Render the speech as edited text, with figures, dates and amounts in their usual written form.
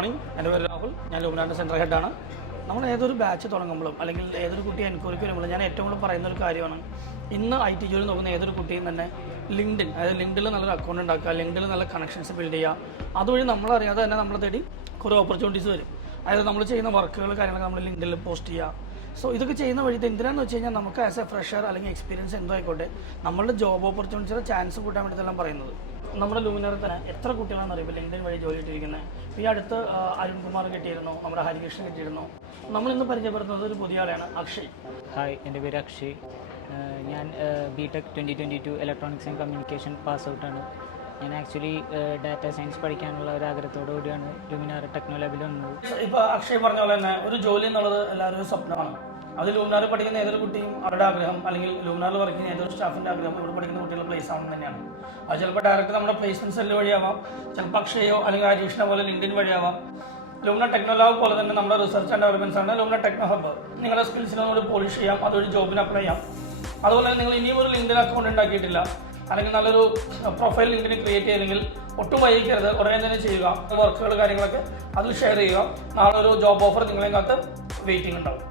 Morning. എൻ്റെ പേര് രാഹുൽ. ഞാൻ ലൂമിനാറിൻ്റെ സെൻട്രൽ ഹെഡാണ്. നമ്മൾ ഏതൊരു ബാച്ച് തുടങ്ങുമ്പോഴും അല്ലെങ്കിൽ ഏതൊരു കുട്ടി എൻക്വയറിക്ക് വരുമ്പോഴും ഞാൻ ഏറ്റവും കൂടുതൽ പറയുന്ന ഒരു കാര്യമാണ്, ഇന്ന് IT ജോലി നോക്കുന്ന ഏതൊരു കുട്ടിയും തന്നെ ലിങ്ക്ഡിൻ, അതായത് ലിങ്ക്ഡിൽ നല്ലൊരു അക്കൗണ്ട് ഉണ്ടാക്കുക, ലിങ്ക്ഡിൽ നല്ല കണക്ഷൻസ് ബിൽഡ് ചെയ്യുക. അതുവഴി നമ്മളറിയാതെ തന്നെ നമ്മളെ തേടി കുറേ ഓപ്പർച്യൂണിറ്റീസ് വരും. അതായത് നമ്മൾ ചെയ്യുന്ന വർക്കുകൾ കാര്യങ്ങളൊക്കെ നമ്മൾ ലിങ്ക്ഡിൽ പോസ്റ്റ് ചെയ്യുക. സോ ഇതൊക്കെ ചെയ്യുന്ന വഴി എന്തിനാണെന്ന് വെച്ച് കഴിഞ്ഞാൽ നമുക്ക് ആസ് എ ഫ്രഷർ അല്ലെങ്കിൽ എക്സ്പീരിയൻസ് എന്തോ ആയിക്കോട്ടെ നമ്മളുടെ ജോബ് ഓപ്പർച്യൂണിറ്റിയുടെ ചാൻസ് കൂട്ടാൻ വേണ്ടിയിട്ടെല്ലാം പറയുന്നത്. നമ്മുടെ ലൂമിനാറിൽ തന്നെ എത്ര കുട്ടികളാണെന്ന് അറിയില്ല ലിങ്ക്ഡിൻ വഴി ജോലി ഇട്ടിരിക്കുന്നത്. ഈ അടുത്ത് അരുൺകുമാർ കിട്ടിയിരുന്നു, നമ്മുടെ ഹരികൃഷ്ണൻ കിട്ടിയിരുന്നു. നമ്മളിന്ന് പരിചയപ്പെടുത്തുന്നത് ഒരു പുതിയ ആളെയാണ്, അക്ഷയ്. ഹായ്, എൻ്റെ പേര് അക്ഷയ്. ഞാൻ BTech 2022 electronics and communication pass ഔട്ടാണ്. ഞാൻ ആക്ച്വലി ഡാറ്റ സയൻസ് പഠിക്കാനുള്ള ഒരു ആഗ്രഹത്തോടു കൂടിയാണ് ലൂമിനാർ ടെക്നോ ലാബിൽ വന്നത്. ഇപ്പോൾ അക്ഷയ് പറഞ്ഞ പോലെ തന്നെ ഒരു ജോലി എന്നുള്ളത് എല്ലാവരും സ്വപ്നമാണ്. അത് ലൂമിനാറിൽ പഠിക്കുന്ന ഏതൊരു കുട്ടിയും അവരുടെ ആഗ്രഹം, അല്ലെങ്കിൽ ലൂമിനാറിൽ വർക്ക് ചെയ്യുന്ന ഏതൊരു സ്റ്റാഫിൻ്റെ ആഗ്രഹം ഇവിടെ പഠിക്കുന്ന കുട്ടികളുടെ പ്ലേസ് ആവണം തന്നെയാണ്. അത് ചിലപ്പോൾ ഡയറക്റ്റ് നമ്മുടെ പ്ലേസ്മെന്റ് സെല്ല് വഴിയാവാം, ചിലപ്പോൾ അക്ഷയോ അല്ലെങ്കിൽ ഹരീഷിനെ പോലെ ലിങ്ക്ഡിൻ വഴിയാവാം. ലൂമിനാർ ടെക്നോ ലാബ് പോലെ തന്നെ നമ്മുടെ റിസർച്ച് ആൻഡ് ഡെവലപ്മെന്റ്സ് ആണ് ലൂമിനാർ ടെക്നോ ഹബ്ബ്. നിങ്ങളുടെ സ്കിൽസിനെ ഒന്ന് പോളിഷ് ചെയ്യാം, അതുവഴി ജോബിന് അപ്ലൈ ചെയ്യാം. അതുപോലെ തന്നെ നിങ്ങൾ ഇനിയും ഒരു ലിങ്ക്ഡിൻ അക്കൗണ്ട് ഉണ്ടാക്കിയിട്ടില്ല, അല്ലെങ്കിൽ നല്ലൊരു പ്രൊഫൈൽ ലിങ്കിന് ക്രിയേറ്റ് ചെയ്തെങ്കിൽ ഒട്ടും വൈകിക്കരുത്, ഉടനെ തന്നെ ചെയ്യുക. വർക്കുകൾ കാര്യങ്ങളൊക്കെ അതിൽ ഷെയർ ചെയ്യുക. നാളെ ഒരു ജോബ് ഓഫർ നിങ്ങളെ കാത്ത് വെയിറ്റിംഗ് ഉണ്ടാവും.